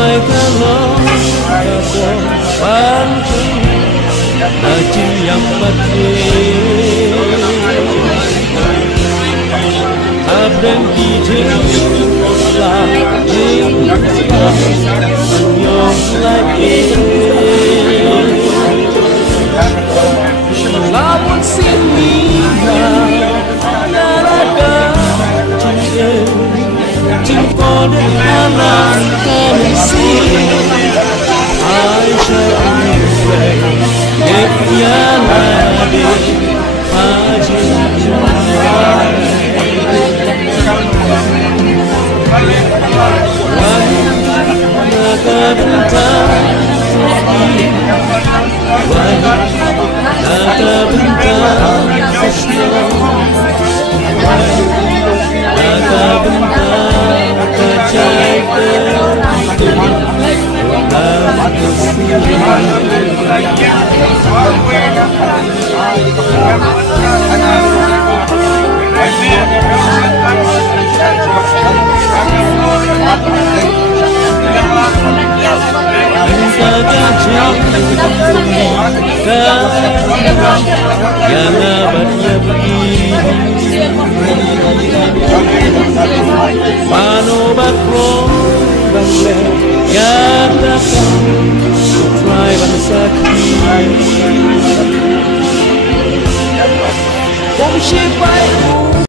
ngoài ca lo ca buồn ban chung là chim nhắm mắt đi Abden di là chim nhom lagi lamun sini naraga chim con anak kansi Aisyah ya nabi haji yang abadnya begini Mano bakro bangle yang datang Try bangsa kini Kong sipai